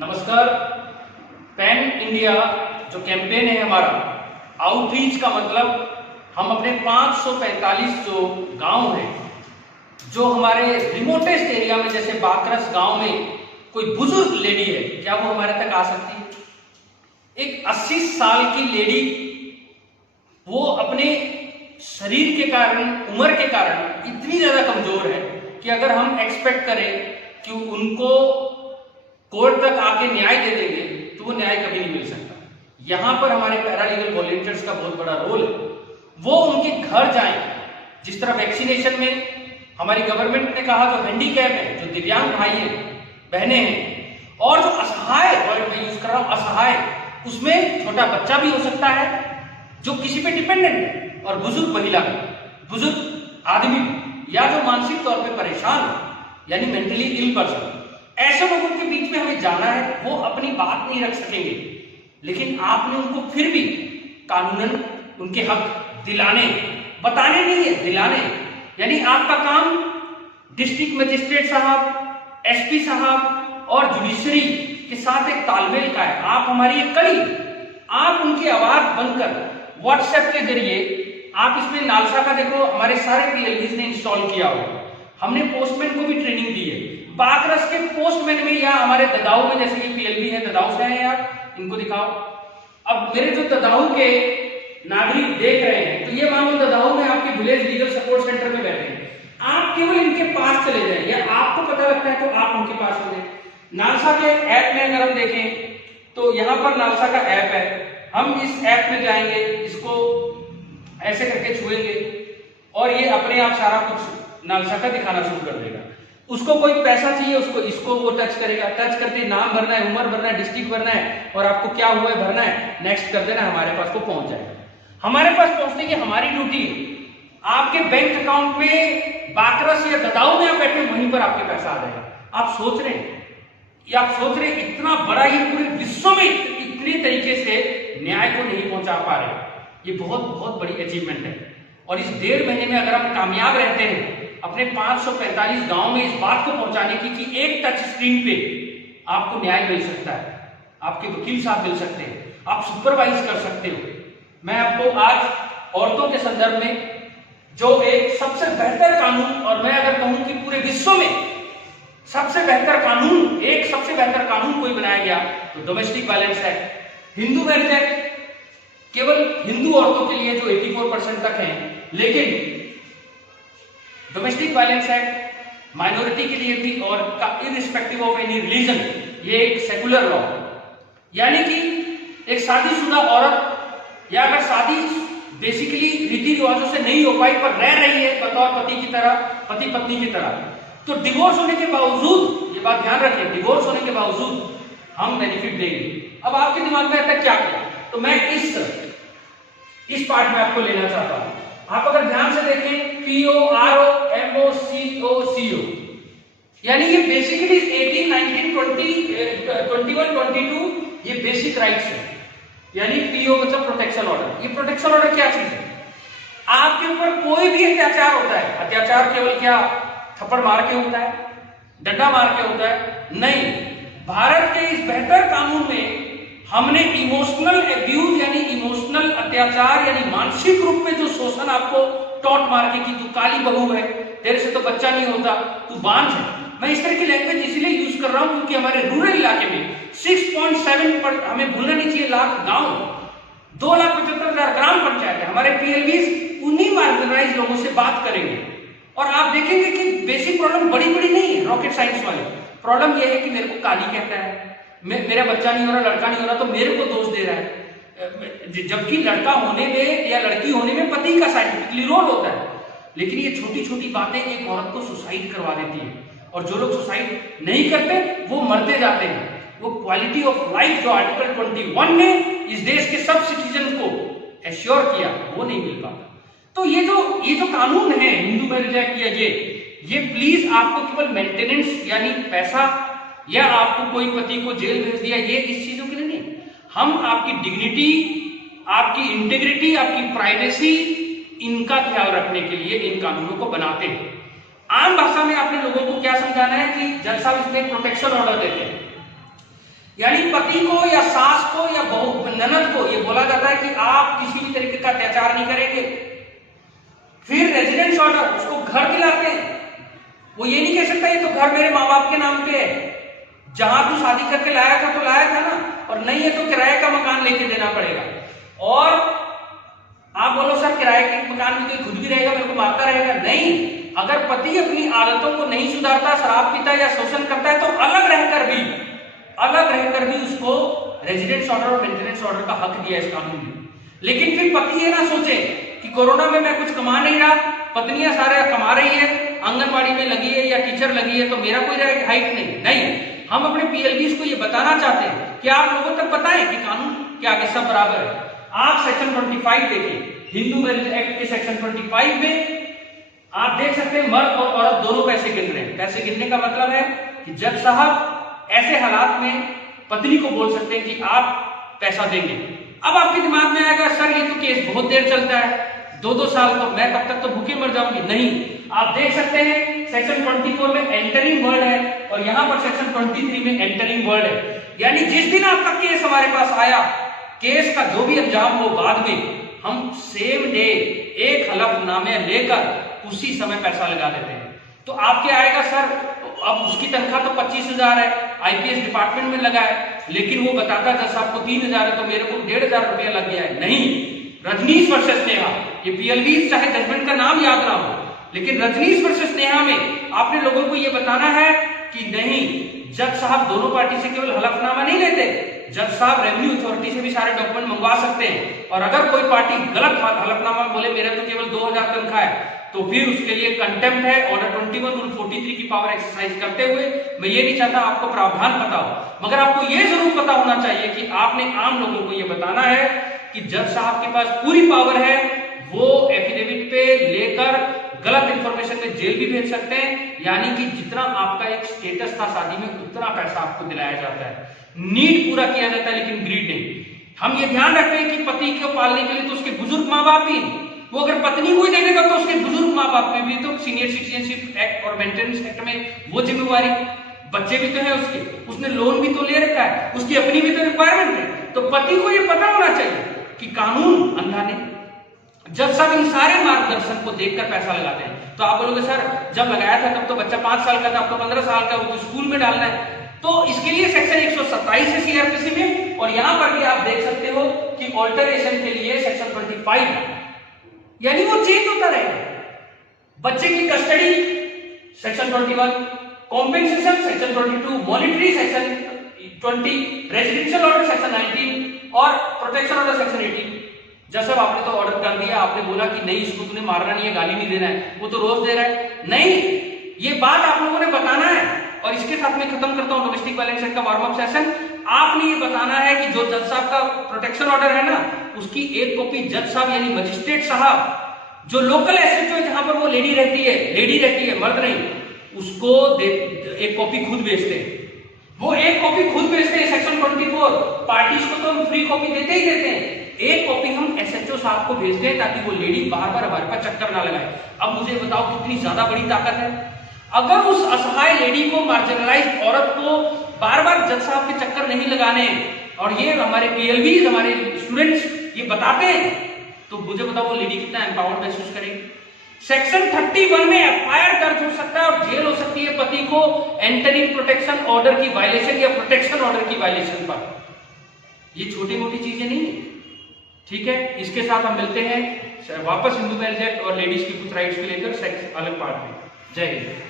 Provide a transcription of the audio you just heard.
नमस्कार। Pan India जो campaign है हमारा, आउटरीच का मतलब हम अपने 545 जो गांव हैं, जो हमारे रिमोटेस्ट एरिया में, जैसे बाकरस गांव में कोई बुजुर्ग लेडी है, क्या वो हमारे तक आ सकती है? एक 80 साल की लेडी, वो अपने शरीर के कारण, उम्र के कारण इतनी ज्यादा कमजोर है कि अगर हम एक्सपेक्ट करें कि उनको कोर्ट तक आके न्याय दे देंगे तो वो न्याय कभी नहीं मिल सकता। यहां पर हमारे पैरालीगल वॉलंटियर्स का बहुत बड़ा रोल है। वो उनके घर जाएं, जिस तरह वैक्सीनेशन में हमारी गवर्नमेंट ने कहा जो हैंडीकैप है, जो दिव्यांग भाई हैं, बहनें हैं, और जो असहाय वर्ड में यूज कर रहा हूं, असहाय, उसमें छोटा बच्चा भी हो सकता है जो किसी पे डिपेंडेंट है, और बुजुर्ग महिला भी, बुजुर्ग आदमी भी, या जो मानसिक तौर पे परेशान है, यानी मेंटली इल पर्सन। ऐसे लोगों के बीच में हमें जाना है। वो अपनी बात नहीं रख सकेंगे, लेकिन आपने उनको फिर भी कानूनन उनके हक दिलाने, बताने नहीं है, दिलाने। यानी आपका काम डिस्ट्रिक्ट मजिस्ट्रेट साहब, एसपी साहब और जुडिशरी के साथ एक तालमेल का है। आप हमारी एक कड़ी, आप उनकी आवाज बनकर व्हाट्सएप के जरिए, आप इसमें नालसा का देखो, हमारे सारे पीएलबीज ने इंस्टॉल किया हुआ। हमने पोस्टमैन को भी ट्रेनिंग दी है। बाकरस के पोस्टमैन में, या हमारे ददाऊ में, जैसे कि पीएलबी है, ददाऊ से है यार, इनको दिखाओ। अब मेरे जो ददाऊ के नागरिक देख रहे हैं, तो ये मान लो ददाऊ में आपके विलेज लीगल सपोर्ट सेंटर में बैठे हैं, आप केवल इनके पास चले जाएं, या आपको पता लगता है तो आप उनके पास हो जाए। नालसा के ऐप में अगर हम देखें तो यहाँ पर नालसा का ऐप है, हम इस ऐप में जाएंगे, इसको ऐसे करके छुएंगे और ये अपने आप सारा कुछ नालसा का दिखाना शुरू कर देगा। उसको कोई पैसा चाहिए, उसको इसको वो टच करेगा, टच करते नाम भरना है, उम्र भरना है, डिस्ट्रिक्ट भरना है, और आपको क्या हुआ है भरना है, नेक्स्ट कर देना, हमारे पास को पहुंच जाएगा। हमारे पास पहुंचने की हमारी ड्यूटी है। आपके बैंक अकाउंट में बाकरस या ददाऊ में आप बैठे, वहीं पर आपके पैसा आ जाएगा। आप सोच रहे हैं, या आप सोच रहे हैं इतना बड़ा, ये पूरे विश्व में इतनी तरीके से न्याय को नहीं पहुंचा पा रहे, ये बहुत बहुत बड़ी अचीवमेंट है। और इस 1.5 महीने में अगर हम कामयाब रहते हैं अपने 545 गांव में इस बात को पहुंचाने की कि एक टच स्क्रीन पे आपको न्याय मिल सकता है, आपके वकील साहब मिल सकते हैं, आप सुपरवाइज कर सकते हो। मैं आपको आज औरतों के संदर्भ में जो एक सबसे बेहतर कानून, और मैं अगर कहूं कि पूरे विश्व में सबसे बेहतर कानून, एक सबसे बेहतर कानून कोई बनाया गया तो domestic violence act, Hindu marriage act, केवल हिंदू औरतों के लिए जो 84% तक है, लेकिन डोमेस्टिक वायलेंस एक्ट माइनॉरिटी के लिए भी, और इररिस्पेक्टिव ऑफ एनी रिलीजन, ये एक सेकुलर लॉ, यानी कि एक शादीशुदा औरत, या अगर शादी बेसिकली रीति रिवाजों से नहीं हो पाई पर रह रही है बतौर पति की तरह, पति पत्नी की तरह, तो डिवोर्स होने के बावजूद, ये बात ध्यान रखें, डिवोर्स होने के बावजूद हम बेनिफिट देंगे। अब आपके दिमाग में आता है क्या किया, तो मैं इस पार्ट में आपको लेना चाहता हूं। आप अगर ध्यान से देखें, POROMOCOCO, यानी ये बेसिकली 18, 19, 20, 21, 22 ये बेसिक राइट्स है। यानी PO मतलब प्रोटेक्शन ऑर्डर। ये प्रोटेक्शन ऑर्डर क्या चीज है? आपके ऊपर कोई भी अत्याचार होता है, अत्याचार केवल क्या थप्पड़ मार के होता है, डंडा मार के होता है? नहीं, भारत के इस बेहतर कानून में हमने इमोशनल एब्यूज, यानी इमोशनल अत्याचार, यानी मानसिक रूप में जो शोषण आपको टॉट मार के कि तू काली बहू है, तेरे से तो बच्चा नहीं होता, तू बांझ है। मैं इस तरह की लैंग्वेज इसलिए यूज कर रहा हूं क्योंकि हमारे रूरल इलाके में 6.7 पर, हमें भूलना नहीं चाहिए, लाख गांव, 2,75,000 ग्राम पंचायत है। हमारे पीएलबीज उन्हीं मार्जिनलाइज्ड लोगों से बात करेंगे, और आप देखेंगे कि बेसिक प्रॉब्लम बड़ी बड़ी नहीं है, रॉकेट साइंस वाली प्रॉब्लम यह है कि मेरे को काली कहता है, मेरा बच्चा नहीं हो रहा, लड़का नहीं हो रहा, तो मेरे को दोष दे रहा है, जबकि लड़का होने में या लड़की होने में पति का साइंटिफिकली रोल होता है। लेकिन ये छोटी छोटी बातें एक औरत को सुसाइड करवा देती है, और जो लोग सुसाइड नहीं करते वो मरते जाते हैं। वो क्वालिटी ऑफ लाइफ जो आर्टिकल 21 ने इस देश के सब सिटीजन को एश्योर किया, वो नहीं मिल पाता। तो ये जो कानून है, हिंदू मैरिज एक्ट, या ये प्लीज आपको केवल मेंटेनेंस, यानी पैसा, या आपको कोई पति को जेल भेज दिया, ये इस चीजों के लिए नहीं। हम आपकी डिग्निटी, आपकी इंटीग्रिटी, आपकी प्राइवेसी, इनका ख्याल रखने के लिए इन कानूनों को बनाते हैं। आम भाषा में आपने लोगों को क्या समझाना है कि जज साहब इसमें प्रोटेक्शन ऑर्डर देते हैं, यानी पति को या सास को या बहू ननद को ये बोला जाता है कि आप किसी भी तरीके का अत्याचार नहीं करेंगे। फिर रेजिडेंस ऑर्डर, उसको घर दिलाते हैं। वो ये नहीं कह सकता ये तो घर मेरे माँ बाप के नाम पे है, जहां तू शादी करके लाया था तो लाया था ना, और नहीं है तो किराए का मकान लेके देना पड़ेगा। और आप बोलो सर किराए के मकान में तो खुद भी रहेगा, मेरे को मारता रहेगा। नहीं, अगर पति अपनी आदतों को नहीं सुधारता, शराब पीता या शोषण करता है, तो अलग रहकर भी उसको रेजिडेंस ऑर्डर और मेंटेनेंस ऑर्डर का हक दिया इस कानून में। लेकिन फिर पति ये ना सोचे कि कोरोना में मैं कुछ कमा नहीं रहा, पत्नियां सारे कमा रही है, आंगनबाड़ी में लगी है या टीचर लगी है, तो मेरा कोई हाइक नहीं। हम अपने पीएलबीज को ये बताना चाहते हैं कि आप लोगों तक बताएं कि कानून के आगे सब बराबर है। आप सेक्शन 25 देखें, हिंदू मैरिज एक्ट के सेक्शन 25 में आप देख सकते हैं मर्द और औरत दोनों पैसे गिन रहे हैं। पैसे गिनने का मतलब है कि जज साहब ऐसे हालात में पत्नी को बोल सकते हैं कि आप पैसा देंगे। अब आपके दिमाग में आएगा सर ये तो केस बहुत देर चलता है, 2-2 साल, तो मैं तब तक तो भूखे मर जाऊंगी। नहीं, आप देख सकते हैं सेक्शन 24 में एंटरिंग वर्ड है और यहां पर सेक्शन 23 में एंटरिंग वर्ड है। यानी जिस दिन आपका केस हमारे पास आया, केस का जो भी अंजाम हो बाद में, हम सेम डे एक हलफनामे लेकर उसी समय पैसा लगा देते हैं। तो आपके आएगा सर अब उसकी तनख्वाह तो 25,000 है, आईपीएस डिपार्टमेंट में लगा है, लेकिन वो बताता जज साहब को 3,000 है, तो मेरे को 1,500 रुपया लग गया है। नहीं, रजनीश वर्सेस नेहा, ये पीएलबी चाहे जजमेंट का नाम याद ना हो, लेकिन रजनीश वर्सेस नेहा में आपने लोगों को ये बताना है कि नहीं, जज साहब दोनों पार्टी से केवल हलफनामा नहीं लेते, जज साहब रेवेन्यू अथॉरिटी से भी सारे डॉक्यूमेंट मंगवा सकते हैं। और अगर कोई पार्टी गलत हलफनामा बोले मेरा तो केवल 2,000 तनख्वाह है, तो फिर उसके लिए कंटेम्प्ट है। ऑर्डर 21 रूल 43 की पावर एक्सरसाइज करते हुए मैं ये नहीं चाहता आपको प्रावधान पता हो, मगर आपको ये जरूर पता होना चाहिए कि आपने आम लोगों को ये बताना है कि जज साहब के पास पूरी पावर है, वो एफिडेविट पे लेकर गलत इंफॉर्मेशन में जेल भी भेज सकते हैं। यानी कि जितना आपका एक स्टेटस था शादी में, उतना पैसा आपको दिलाया जाता है। नीड पूरा किया जाता है, लेकिन ग्रीड नहीं। हम ये ध्यान रखते हैं कि पति को पालने के लिए तो उसके बुजुर्ग माँ बाप भी, वो अगर पत्नी को ही दे देगा तो उसके बुजुर्ग माँ बाप में भी तो सीनियर सिटीजनशिप एक्ट और मेंटेनेंस एक्ट में वो जिम्मेवारी, बच्चे भी तो है उसके, उसने लोन भी तो ले रखा है, उसकी अपनी भी तो रिक्वायरमेंट है। तो पति को ये पता होना चाहिए कि कानून अंधा नहीं। जब सब इन सारे मार्गदर्शन को देखकर पैसा लगाते हैं, तो आप बोलोगे सर जब लगाया था तब तो बच्चा 5 साल का था, अब तो 15 साल का, वो तो स्कूल में डालना है। तो इसके लिए सेक्शन 127 है सीआरपीसी में, और यहां पर भी आप देख सकते हो कि ऑल्टरेशन के लिए सेक्शन 25 है, यानी वो चेंज होता रहेगा। बच्चे की custody section 21, compensation section 22, monetary section 20, residential order section 19 और प्रोटेक्शन ऑर्डर सेक्शन 18। जैसा आपने तो ऑर्डर कर दिया, आपने बोला कि नहीं इसको तूने मारना नहीं है, गाली नहीं देना है, वो तो रोज दे रहा है। नहीं, ये बात आप लोगों ने बताना है। और इसके साथ मैं खत्म करता हूं डोमेस्टिक वायलेंस एक्ट का वार्म अप सेशन। आपने ये बताना है कि जो जज साहब का प्रोटेक्शन ऑर्डर है ना, उसकी एक कॉपी जज साहब यानी मजिस्ट्रेट साहब, जो लोकल एसएचओ है जहां पर वो लेडी रहती है, मर्द नहीं, उसको एक कॉपी खुद भेजते हैं। वो एक कॉपी खुद भेजते हैं सेक्शन 24। पार्टीज को तो हम फ्री कॉपी देते ही देते हैं, एक कॉपी हम एसएचओ साहब को भेजते हैं ताकि वो लेडी बार बार हमारे पास चक्कर ना लगाए। अब मुझे बताओ कितनी ज्यादा बड़ी ताकत है। अगर उस असहाय लेडी को, मार्जिनलाइज्ड औरत को बार बार जज साहब के चक्कर नहीं लगाने, और ये हमारे पीएलबी, हमारे स्टूडेंट्स ये बताते हैं, तो मुझे बताओ वो लेडी कितना एम्पावर्ड महसूस करेगी। सेक्शन 31 में एफआईआर दर्ज हो सकता है और जेल हो सकती है पति को एंटरिंग प्रोटेक्शन ऑर्डर की वायलेशन या प्रोटेक्शन ऑर्डर की वायलेशन पर। ये छोटी मोटी चीजें नहीं है, ठीक है। इसके साथ हम मिलते हैं वापस हिंदू मैरिज एक्ट और लेडीज की कुछ राइट्स को लेकर अलग पार्ट में। जय हिंद।